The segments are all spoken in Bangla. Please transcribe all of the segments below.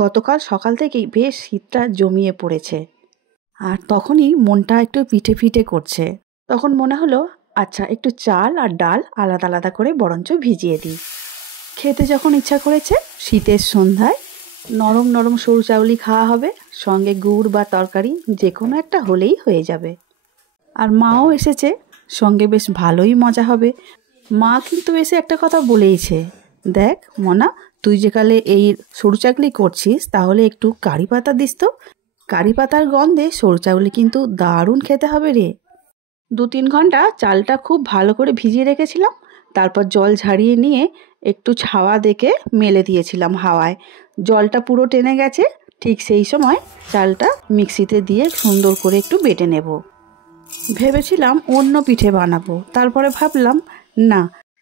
গতকাল সকাল থেকেই বেশ শীতটা জমিয়ে পড়েছে, আর তখনই মনটা একটু পিঠে পিঠে করছে। তখন মনে হলো আচ্ছা একটু চাল আর ডাল আলাদা আলাদা করে বরঞ্চ ভিজিয়ে দিই। খেতে যখন ইচ্ছা করেছে শীতের সন্ধ্যায় নরম নরম সরু চাউলি খাওয়া হবে, সঙ্গে গুড় বা তরকারি যে কোনো একটা হলেই হয়ে যাবে। আর মাও এসেছে সঙ্গে, বেশ ভালোই মজা হবে। মা কিন্তু এসে একটা কথা বলেইছে, দেখ মনা, তুই যেকালে এই সরু চাকলি করছিস তাহলে একটু কারি পাতা দিস তো, কারি পাতার গন্ধে সরু চাকলি কিন্তু দারুণ খেতে হবে রে। 2-3 ঘন্টা চালটা খুব ভালো করে ভিজিয়ে রেখেছিলাম, তারপর জল ঝাড়িয়ে নিয়ে একটু ছাওয়া দেখে মেলে দিয়েছিলাম হাওয়ায়। জলটা পুরো টেনে গেছে, ঠিক সেই সময় চালটা মিক্সিতে দিয়ে সুন্দর করে একটু বেটে নেব। ভেবেছিলাম অন্য পিঠে বানাবো, তারপরে ভাবলাম না,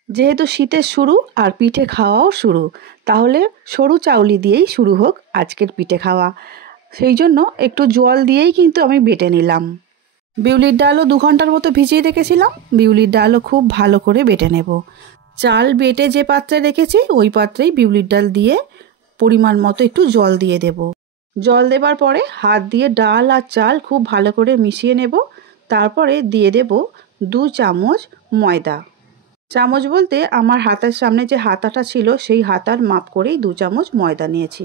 যেহেতু শীতের শুরু আর পিঠে খাওয়াও শুরু, তাহলে সরু চাউলি দিয়েই শুরু হোক আজকের পিঠে খাওয়া। সেই জন্য একটু জল দিয়েই কিন্তু আমি বেটে নিলাম। বিউলির ডালও 2 ঘন্টার মতো ভিজিয়ে রেখেছিলাম, বিউলির ডালও খুব ভালো করে বেটে নেব। চাল বেটে যে পাত্রে রেখেছি ওই পাত্রেই বিউলির ডাল দিয়ে পরিমাণ মতো একটু জল দিয়ে দেব। জল দেবার পরে হাত দিয়ে ডাল আর চাল খুব ভালো করে মিশিয়ে নেব। তারপরে দিয়ে দেব 2 চামচ ময়দা। চামচ বলতে আমার হাতের সামনে যে হাতাটা ছিল সেই হাতার মাপ করেই 2 চামচ ময়দা নিয়েছি।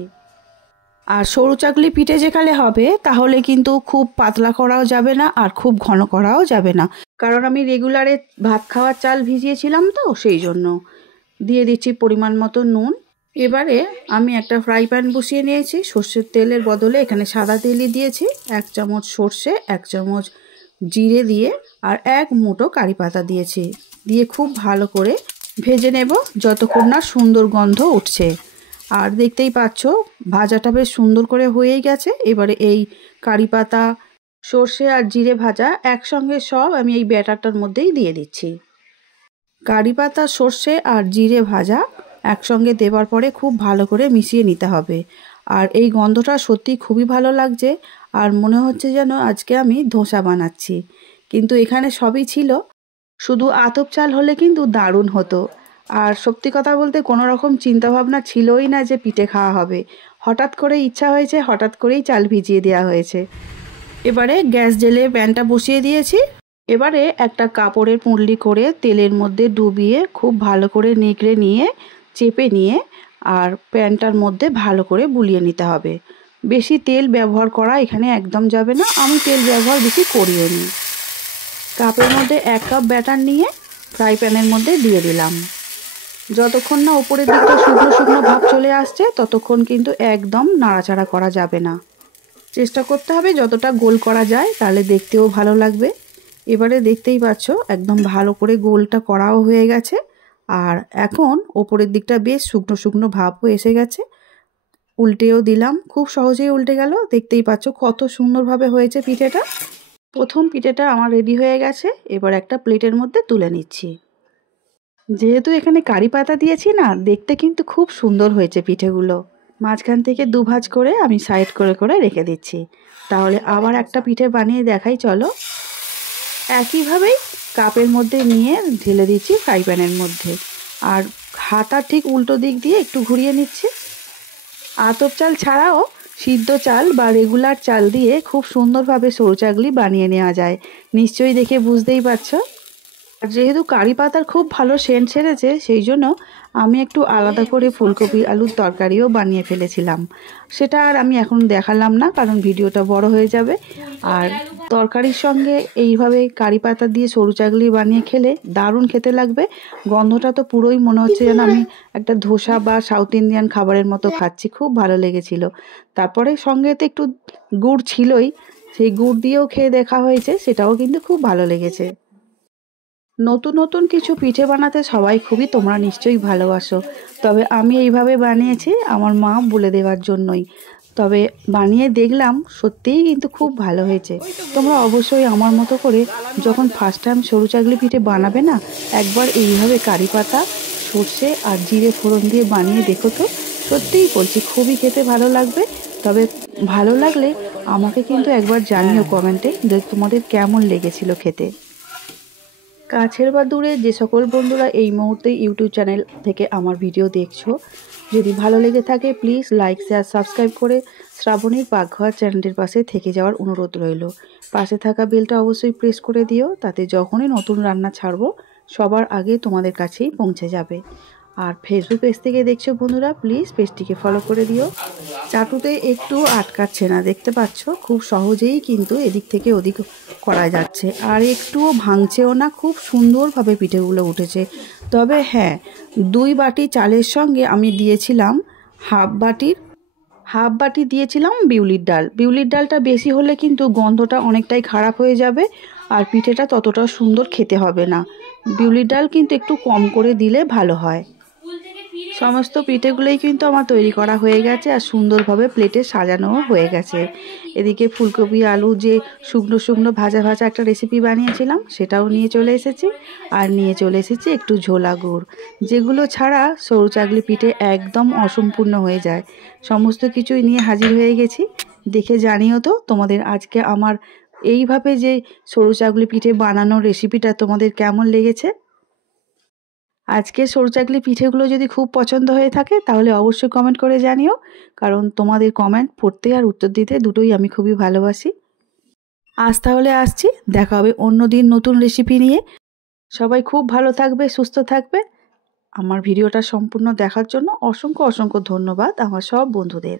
আর সরু চাকলি পিঠে যেকালে হবে তাহলে কিন্তু খুব পাতলা করাও যাবে না আর খুব ঘন করাও যাবে না, কারণ আমি রেগুলারে ভাত খাওয়ার চাল ভিজিয়েছিলাম তো সেই জন্য। দিয়ে দিচ্ছি পরিমাণ মতো নুন। এবারে আমি একটা ফ্রাই প্যান বসিয়ে নিয়েছি, সর্ষের তেলের বদলে এখানে সাদা তেলই দিয়েছি। 1 চামচ সর্ষে, 1 চামচ জিরে দিয়ে আর 1 মুঠো কারি পাতা দিয়েছি, দিয়ে খুব ভালো করে ভেজে নেব যতক্ষণ না সুন্দর গন্ধ উঠছে। আর দেখতেই পাচ্ছ ভাজাটা বেশ সুন্দর করে হয়েই গেছে। এবারে এই কারি পাতা, সর্ষে আর জিরে ভাজা একসঙ্গে সব আমি এই ব্যাটারটার মধ্যেই দিয়ে দিচ্ছি। কারি পাতা, সর্ষে আর জিরে ভাজা একসঙ্গে দেওয়ার পরে খুব ভালো করে মিশিয়ে নিতে হবে। আর এই গন্ধটা সত্যি খুবই ভালো লাগছে, আর মনে হচ্ছে যেন আজকে আমি ধোসা বানাচ্ছি। কিন্তু এখানে সবই ছিল, শুধু আতপ চাল হলে কিন্তু দারুণ হতো। আর সত্যি কথা বলতে কোনো রকম চিন্তাভাবনা ছিলই না যে পিঠে খাওয়া হবে, হঠাৎ করে ইচ্ছা হয়েছে, হঠাৎ করেই চাল ভিজিয়ে দেওয়া হয়েছে। এবারে গ্যাস জ্বেলে প্যানটা বসিয়ে দিয়েছি। এবারে একটা কাপড়ের পুঁটলি করে তেলের মধ্যে ডুবিয়ে খুব ভালো করে নেকড়ে নিয়ে চেপে নিয়ে আর প্যানটার মধ্যে ভালো করে বুলিয়ে নিতে হবে। বেশি তেল ব্যবহার করা এখানে একদম যাবে না, আমি তেল ব্যবহার বেশি করিও নি। কাপের মধ্যে 1 কাপ ব্যাটার নিয়ে ফ্রাই প্যানের মধ্যে দিয়ে দিলাম। যতক্ষণ না উপরের দিকটা শুকনো শুকনো ভাব চলে আসছে ততক্ষণ কিন্তু একদম নাড়াচাড়া করা যাবে না। চেষ্টা করতে হবে যতটা গোল করা যায়, তাহলে দেখতেও ভালো লাগবে। এবারে দেখতেই পাচ্ছ একদম ভালো করে গোলটা করাও হয়ে গেছে, আর এখন ওপরের দিকটা বেশ শুকনো শুকনো ভাবও এসে গেছে। উল্টেও দিলাম, খুব সহজেই উল্টে গেল। দেখতেই পাচ্ছ কত সুন্দরভাবে হয়েছে পিঠেটা। প্রথম পিঠেটা আমার রেডি হয়ে গেছে, এবার একটা প্লেটের মধ্যে তুলে নিচ্ছি। যেহেতু এখানে কারি পাতা দিয়েছি না, দেখতে কিন্তু খুব সুন্দর হয়েছে পিঠেগুলো। মাঝখান থেকে 2 ভাঁজ করে আমি সাইড করে করে রেখে দিচ্ছি। তাহলে আবার একটা পিঠে বানিয়ে দেখাই চলো। একইভাবেই কাপের মধ্যে নিয়ে ঢেলে দিচ্ছি ফ্রাই প্যানের মধ্যে, আর হাতা ঠিক উল্টো দিক দিয়ে একটু ঘুরিয়ে নিচ্ছি। আতপ চাল ছাড়াও সিদ্ধ চাল বা রেগুলার চাল দিয়ে খুব সুন্দরভাবে সরু চাকলি বানিয়ে নেওয়া যায়, নিশ্চয়ই দেখে বুঝতেই পারছো। আর যেহেতু কারি পাতার খুব ভালো সেন্ট ছেড়েছে সেই জন্য আমি একটু আলাদা করে ফুলকপি আলুর তরকারিও বানিয়ে ফেলেছিলাম। সেটা আর আমি এখন দেখালাম না, কারণ ভিডিওটা বড় হয়ে যাবে। আর তরকারির সঙ্গে এইভাবে কারি পাতা দিয়ে সরু চাকলি বানিয়ে খেলে দারুণ খেতে লাগবে। গন্ধটা তো পুরোই মনে হচ্ছে যেন আমি একটা ধোসা বা সাউথ ইন্ডিয়ান খাবারের মতো খাচ্ছি, খুব ভালো লেগেছিল। তারপরে সঙ্গে তো একটু গুড় ছিলই, সেই গুড় দিয়েও খেয়ে দেখা হয়েছে, সেটাও কিন্তু খুব ভালো লেগেছে। নতুন নতুন কিছু পিঠে বানাতে সবাই খুবই তোমরা নিশ্চয়ই ভালোবাসো, তবে আমি এইভাবে বানিয়েছি আমার মা বলে দেওয়ার জন্যই। তবে বানিয়ে দেখলাম সত্যিই কিন্তু খুব ভালো হয়েছে। তোমরা অবশ্যই আমার মতো করে যখন ফার্স্ট টাইম সরু চাকলি পিঠে বানাবে না, একবার এইভাবে কারি পাতা, সর্ষে আর জিরে ফোড়ন দিয়ে বানিয়ে দেখো তো। সত্যিই বলছি খুবই খেতে ভালো লাগবে। তবে ভালো লাগলে আমাকে কিন্তু একবার জানিও কমেন্টে যে তোমাদের কেমন লেগেছিল খেতে। কাছের বা দূরে যে সকল বন্ধুরা এই মুহূর্তে ইউটিউব চ্যানেল থেকে আমার ভিডিও দেখছো, যদি ভালো লেগে থাকে প্লিজ লাইক শেয়ার সাবস্ক্রাইব করে শ্রাবণীর পাকঘর চ্যানেলটির পাশে থেকে যাওয়ার অনুরোধ রইল। পাশে থাকা বেলটা অবশ্যই প্রেস করে দিও, তাতে যখনই নতুন রান্না ছাড়বো সবার আগে তোমাদের কাছেই পৌঁছে যাবে। আর ফেসবুক পেজ থেকে দেখছো বন্ধুরা, প্লিজ পেজটিকে ফলো করে দিও। চাটুতে একটু আটকাচ্ছে না, দেখতে পাচ্ছ খুব সহজেই কিন্তু এদিক থেকে ওদিক করা যাচ্ছে, আর একটুও ভাঙছেও না, খুব সুন্দরভাবে পিঠেগুলো উঠেছে। তবে হ্যাঁ, 2 বাটি চালের সঙ্গে আমি দিয়েছিলাম হাফ বাটি দিয়েছিলাম বিউলির ডাল। বিউলির ডালটা বেশি হলে কিন্তু গন্ধটা অনেকটাই খারাপ হয়ে যাবে আর পিঠেটা ততটা সুন্দর খেতে হবে না। বিউলির ডাল কিন্তু একটু কম করে দিলে ভালো হয়। সমস্ত পিঠেগুলোই কিন্তু আমার তৈরি করা হয়ে গেছে আর সুন্দরভাবে প্লেটে সাজানোও হয়ে গেছে। এদিকে ফুলকপি আলু যে শুকনো শুকনো ভাজা ভাজা একটা রেসিপি বানিয়েছিলাম সেটাও নিয়ে চলে এসেছি, আর নিয়ে চলে এসেছি একটু ঝোলা গুড়, যেগুলো ছাড়া সরু চাগলি পিঠে একদম অসম্পূর্ণ হয়ে যায়। সমস্ত কিছুই নিয়ে হাজির হয়ে গেছি। দেখে জানিও তো তোমাদের আজকে আমার এইভাবে যে সরু চাগলি পিঠে বানানোর রেসিপিটা তোমাদের কেমন লেগেছে। আজকে সরু চাকলি পিঠেগুলো যদি খুব পছন্দ হয়ে থাকে তাহলে অবশ্যই কমেন্ট করে জানিও, কারণ তোমাদের কমেন্ট পড়তে আর উত্তর দিতে দুটোই আমি খুবই ভালোবাসি। আজ তাহলে আসছি, দেখা হবে অন্য দিন নতুন রেসিপি নিয়ে। সবাই খুব ভালো থাকবে, সুস্থ থাকবে। আমার ভিডিওটা সম্পূর্ণ দেখার জন্য অসংখ্য অসংখ্য ধন্যবাদ আমার সব বন্ধুদের।